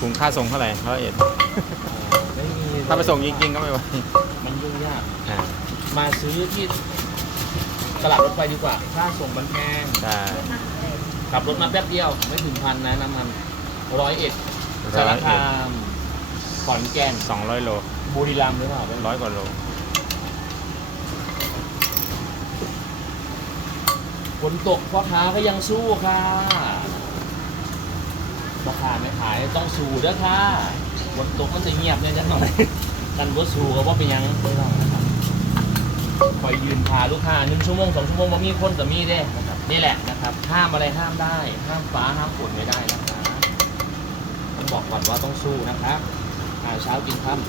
ถุงค่าส่งเท่าไหร่ร้อยเอ็ดไม่มีถ้าไปส่งจริงๆก็ไม่ไหวมันยุ่งยาก อ่ามาซื้อที่ตลาดรถไฟดีกว่า ค่าส่งมันแพงใช่ขับรถมาแป๊บเดียว ไม่ถึงพันนะน้ำมันร้อยเอ็ดสารร้อยเอ็ดคามขอนแก่นสองร้อยโลบุรีรัมย์หรือเปล่าร้อยกว่าโลฝนตกพ่อค้าก็ยังสู้ค่ะ พ่อค้าไม่ขายต้องสู้เด้อค่ะฝนตกมันจะเงียบเนี่ยจังหน่อยกันว่สู้ก็ว่าเป็นหยังไม่ต้องนะครับคอยยืนพาลูกค้าหนึ่งชั่วโมงสองชั่วโมงมามีคนกับมีเด้นะครับนี่แหละนะครับห้ามอะไรห้ามได้ ห้ามฟ้าห้ามฝนไม่ได้นะคะต้องบอกก่อนว่าต้องสู้นะครับหาเช้ากินค่ำ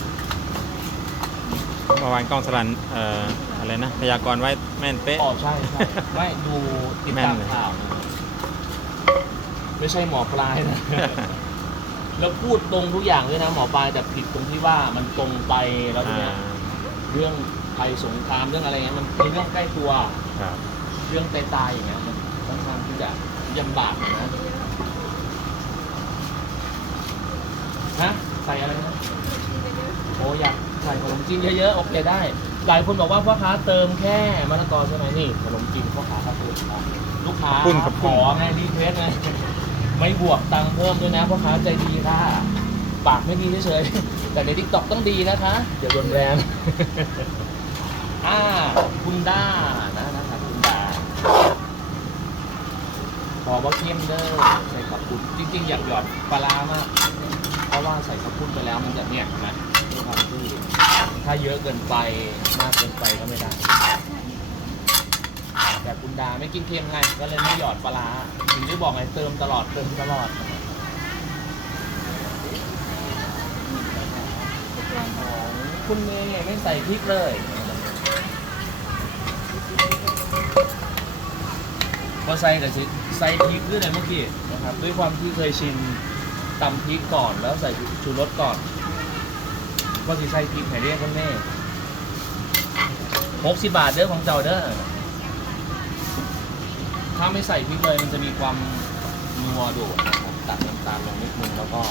เมื่อวานกล้องสลันเอ่ออะไรนะพยากรณ์ไว้แม่นเป๊ะอ๋อใช่ใช่ไม่ดูติดตามข่าวนะ ไม่ใช่หมอปลายนะ แล้วพูดตรงทุกอย่างเลยนะหมอปลายแต่ผิดตรงที่ว่ามันตรงไปแล้วทีอ่าเนี้ยเรื่องภัยสงครามเรื่องอะไรเงี้ยมันเป็นเรื่องใกล้ตัว ครับ เรื่องตายๆอย่างเงี้ยมันค่อนข้างที่จะยำบากนะฮะใส่อะไรนะโอ้อยากใส่ขนมจีนเยอะๆโอเคได้ หลายคนบอกว่าพ่อค้าเติมแค่มะละกอใช่ไหมนี่ขนมจีนพ่อค้าครับลูกค้าปุ้นครับขปุ้นอไงรีเควสไง ไม่บวกตังค์เพิ่มด้วยนะพ่อค้าใจดีค่ะ ปากไม่ดีเฉยๆแต่ในทิกตอกต้องดีนะคะเดี๋ยวโดนแบนอ่าคุณด้านะนะครับคุณด้าขอว่าเข้มเด้อใส่ขับปุ้นจริงๆ อยากหยอดปลาร้ามาก เพราะว่าใส่ขับปุ้นไปแล้วมันจะเนี่ยนะด้วยความที่ถ้าเยอะเกินไปมากเกินไปก็ไม่ได้ แต่คุณดาไม่กินเค็มไง ก็เลยไม่หยอดปลาร้าถึงได้บอกไงเติมตลอดเติมตลอดของคุณเมย์ไม่ใส่พริกเลยพอใส่กับสิใส่พริกด้วยเลยเมื่อกี้นะครับด้วยความที่เคยชินตำพริกก่อนแล้วใส่ชูรสก่อนว่าสิใส่พริกไหนเรียกคุณเมย์หกสิบบาทเด้อของเจ้าเด้อ ถ้าไม่ใส่พริกเลยมันจะมีความนัวโดดนะครับตัดน้ำตาลลงนิดนึงแล้วก็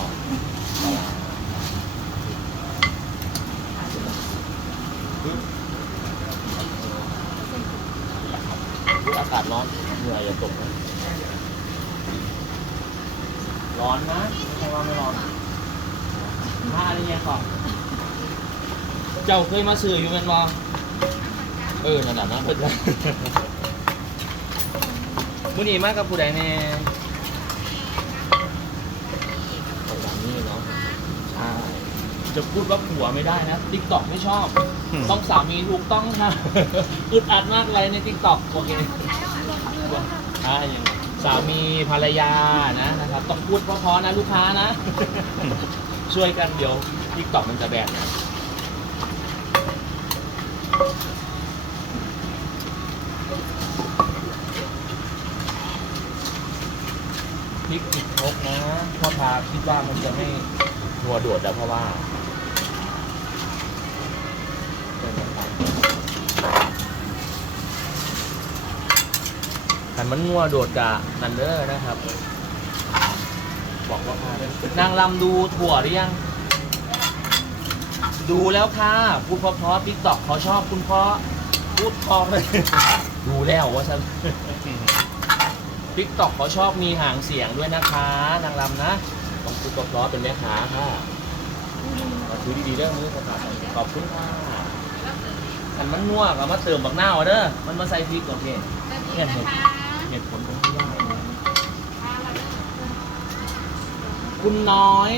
อากาศร้อนเหงื่ออย่าตกนะร้อนนะไม่ใช่ว่าไม่ร้อนถ้าอะไรเงี้ยก่อนเจ้าเคยมาซื้ออยู่เป็นบอเออนั่นแหละนะเพื่อน มื่อนี้มากกับผู้ใดแน่เอาแบบนี้เนาะใช่จะพูดว่าผัวไม่ได้นะติ๊กต็อกไม่ชอบ ต้องสามีถูกต้องค่ะอึดอัดมากเลยในติ๊กต็อกโอเคใช่สามีภรรยานะนะครับต้องพูดเพราะๆนะลูกค้านะ ช่วยกันเดี๋ยวติ๊กต็อกมันจะแบน พริกติดครกนะพ่อพาคิดว่ามันจะไม่นัวโดดแล้วเพราะว่าเป็นนะครับแต่มันนัวโดดกะนันเดอร์นะครับ บอกว่าพาด้วยนางลำดูถั่วหรือยัง ดูแล้วค่ะ พูดเพราะๆติ๊กตอกเขาชอบคุณพ่อพูดพอเลย ดูแล้วว่าฉัน ติ๊กต็อกเขาชอบมีหางเสียงด้วยนะคะนางลำนะต้องพูดเพราะๆเป็นแม่ค้าค่ะเอาถือดีๆเรื่องนี้ครับขอบคุณค่ะอันมันนัวกับมาเติมบักหน้าวเด้อมันมาใส่พริกโอเคเนี่ยเหตุเหตุผลตรงที่ว่าคุณน้อย